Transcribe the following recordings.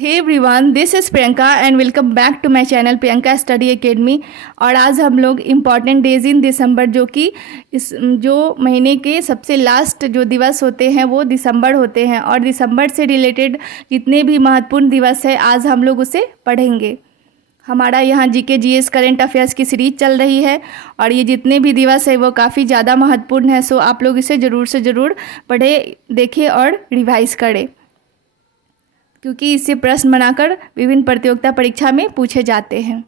Hey everyone, this is Priyanka and welcome back to my channel Priyanka study academy. और आज हम लोग इम्पॉर्टेंट डेज इन दिसंबर, जो कि इस जो महीने के सबसे लास्ट जो दिवस होते हैं वो दिसंबर होते हैं, और दिसंबर से रिलेटेड जितने भी महत्वपूर्ण दिवस है आज हम लोग उसे पढ़ेंगे। हमारा यहाँ जीके जीएस करंट अफेयर्स की सीरीज चल रही है और ये जितने भी दिवस है वो काफ़ी ज़्यादा महत्वपूर्ण है। सो आप लोग इसे ज़रूर से ज़रूर पढ़ें, देखें और रिवाइज़ करें, क्योंकि इससे प्रश्न बनाकर विभिन्न प्रतियोगिता परीक्षा में पूछे जाते हैं,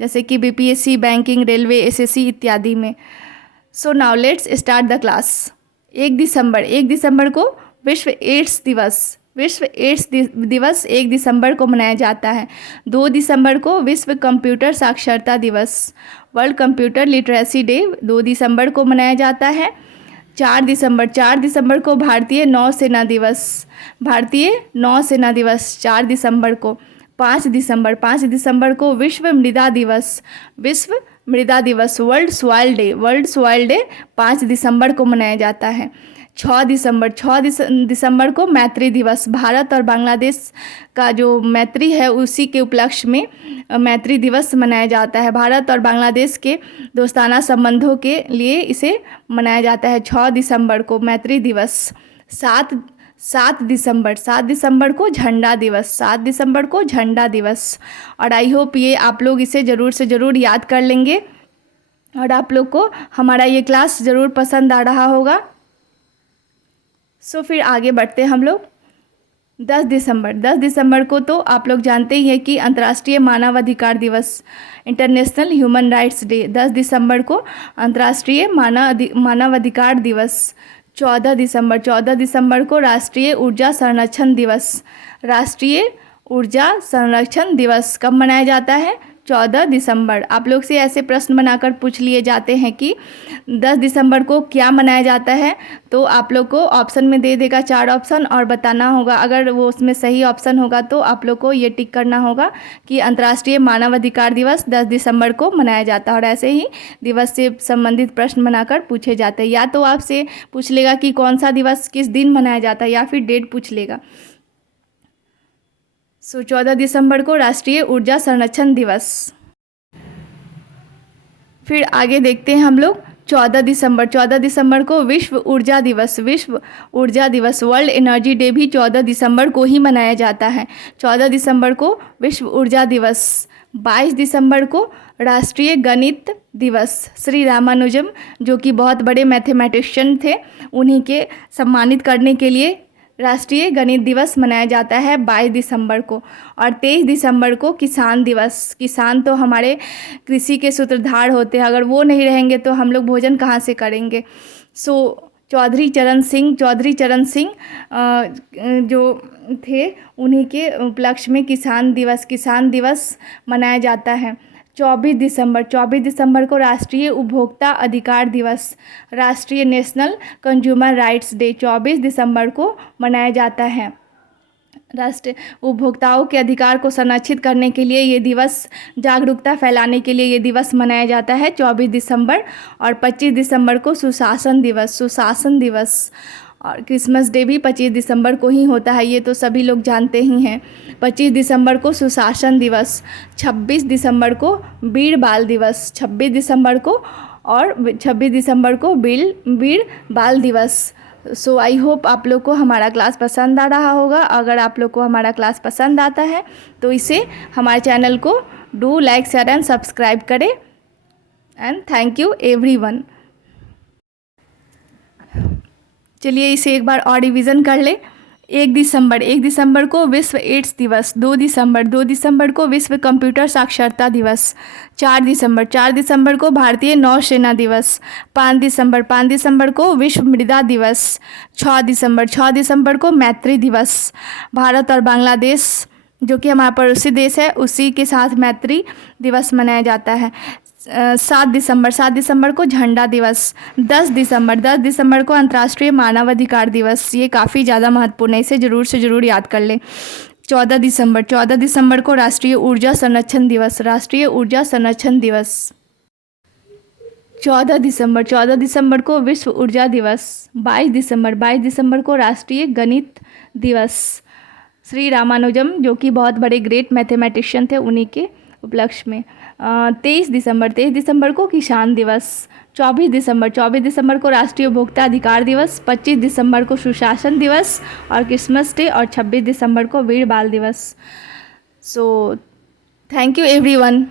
जैसे कि बीपीएससी, बैंकिंग, रेलवे, एसएससी इत्यादि में। So now let's start the class. 1 दिसंबर को विश्व एड्स दिवस 1 दिसंबर को मनाया जाता है। 2 दिसंबर को विश्व कंप्यूटर साक्षरता दिवस, वर्ल्ड कंप्यूटर लिटरेसी डे 2 दिसंबर को मनाया जाता है। 4 दिसंबर को भारतीय नौसेना दिवस 4 दिसंबर को। 5 दिसंबर को विश्व मृदा दिवस वर्ल्ड सॉइल डे 5 दिसंबर को मनाया जाता है। 6 दिसंबर को मैत्री दिवस, भारत और बांग्लादेश का जो मैत्री है उसी के उपलक्ष्य में मैत्री दिवस मनाया जाता है। भारत और बांग्लादेश के दोस्ताना संबंधों के लिए इसे मनाया जाता है 6 दिसंबर को मैत्री दिवस। 7 दिसंबर को झंडा दिवस। और आई होप ये आप लोग इसे ज़रूर से ज़रूर याद कर लेंगे और आप लोग को हमारा ये क्लास ज़रूर पसंद आ रहा होगा। सो फिर आगे बढ़ते हैं हम लोग। 10 दिसंबर को तो आप लोग जानते ही हैं कि अंतर्राष्ट्रीय मानवाधिकार दिवस, इंटरनेशनल ह्यूमन राइट्स डे। 10 दिसंबर को अंतर्राष्ट्रीय मानवाधिकार दिवस। 14 दिसंबर को राष्ट्रीय ऊर्जा संरक्षण दिवस कब मनाया जाता है? 14 दिसंबर। आप लोग से ऐसे प्रश्न बनाकर पूछ लिए जाते हैं कि 10 दिसंबर को क्या मनाया जाता है, तो आप लोग को ऑप्शन में दे देगा 4 ऑप्शन और बताना होगा। अगर वो उसमें सही ऑप्शन होगा तो आप लोग को ये टिक करना होगा कि अंतर्राष्ट्रीय मानवाधिकार दिवस 10 दिसंबर को मनाया जाता है। और ऐसे ही दिवस से संबंधित प्रश्न बनाकर पूछे जाते हैं। या तो आपसे पूछ लेगा कि कौन सा दिवस किस दिन मनाया जाता है, या फिर डेट पूछ लेगा। सो 14 दिसंबर को राष्ट्रीय ऊर्जा संरक्षण दिवस। फिर आगे देखते हैं हम लोग। 14 दिसंबर को विश्व ऊर्जा दिवस वर्ल्ड एनर्जी डे भी 14 दिसंबर को ही मनाया जाता है। 14 दिसंबर को विश्व ऊर्जा दिवस। 22 दिसंबर को राष्ट्रीय गणित दिवस, श्री रामानुजम जो कि बहुत बड़े मैथमेटिशियन थे, उन्हीं के सम्मानित करने के लिए राष्ट्रीय गणित दिवस मनाया जाता है 22 दिसंबर को। और 23 दिसंबर को किसान दिवस। किसान तो हमारे कृषि के सूत्रधार होते हैं, अगर वो नहीं रहेंगे तो हम लोग भोजन कहाँ से करेंगे। सो चौधरी चरण सिंह जो थे, उन्हीं के उपलक्ष्य में किसान दिवस मनाया जाता है। 24 दिसंबर को राष्ट्रीय उपभोक्ता अधिकार दिवस, राष्ट्रीय नेशनल कंज्यूमर राइट्स डे 24 दिसंबर को मनाया जाता है। राष्ट्रीय उपभोक्ताओं के अधिकार को संरक्षित करने के लिए ये दिवस, जागरूकता फैलाने के लिए ये दिवस मनाया जाता है 24 दिसंबर। और 25 दिसंबर को सुशासन दिवस। और क्रिसमस डे भी 25 दिसंबर को ही होता है, ये तो सभी लोग जानते ही हैं। 25 दिसंबर को सुशासन दिवस। 26 दिसंबर को वीर बाल दिवस। 26 दिसंबर को वीर बाल दिवस। सो आई होप आप लोग को हमारा क्लास पसंद आ रहा होगा। अगर आप लोग को हमारा क्लास पसंद आता है तो इसे हमारे चैनल को do like, share and subscribe करें। And thank you everyone. चलिए इसे एक बार और रिवीजन कर ले। 1 दिसंबर को विश्व एड्स दिवस। 2 दिसंबर को विश्व कंप्यूटर साक्षरता दिवस। 4 दिसंबर को भारतीय नौसेना दिवस। 5 दिसंबर को विश्व मृदा दिवस। 6 दिसंबर को मैत्री दिवस, भारत और बांग्लादेश जो कि हमारा पड़ोसी देश है उसी के साथ मैत्री दिवस मनाया जाता है। 7 दिसंबर को झंडा दिवस। 10 दिसंबर को अंतर्राष्ट्रीय मानवाधिकार दिवस, ये काफ़ी ज़्यादा महत्वपूर्ण है, इसे ज़रूर से ज़रूर याद कर लें। 14 दिसंबर को राष्ट्रीय ऊर्जा संरक्षण दिवस। 14 दिसंबर को विश्व ऊर्जा दिवस। 22 दिसंबर को राष्ट्रीय गणित दिवस। श्री रामानुजम, जो कि बहुत बड़े ग्रेट मैथमेटिशियन थे, उन्हीं के उपलक्ष्य में। 23 दिसंबर को किसान दिवस। 24 दिसंबर को राष्ट्रीय उपभोक्ता अधिकार दिवस। 25 दिसंबर को सुशासन दिवस और क्रिसमस डे। और 26 दिसंबर को वीर बाल दिवस। So thank you everyone.